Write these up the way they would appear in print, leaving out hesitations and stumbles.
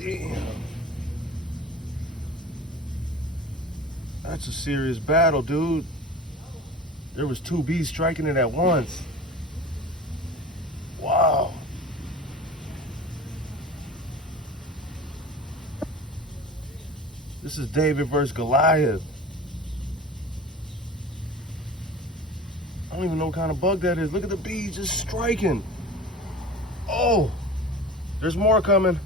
Damn. That's a serious battle, dude. There was 2 bees striking it at once. Wow. This is David versus Goliath. I don't even know what kind of bug that is. Look at the bees just striking. Oh, there's more coming.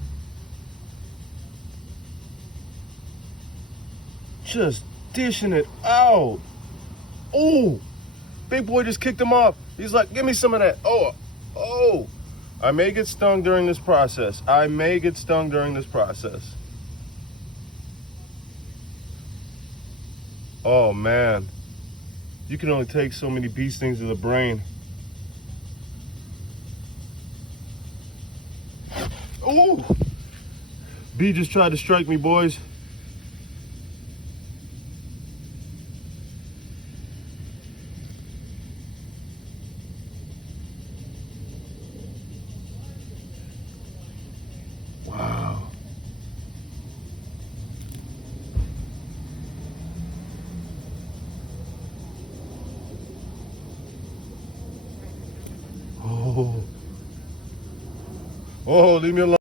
Just dishing it out. Oh, big boy just kicked him off. He's like, give me some of that. Oh. I may get stung during this process. Oh man, you can only take so many bee stings to the brain. Ooh, bee just tried to strike me, boys. Wow. Oh, leave me alone.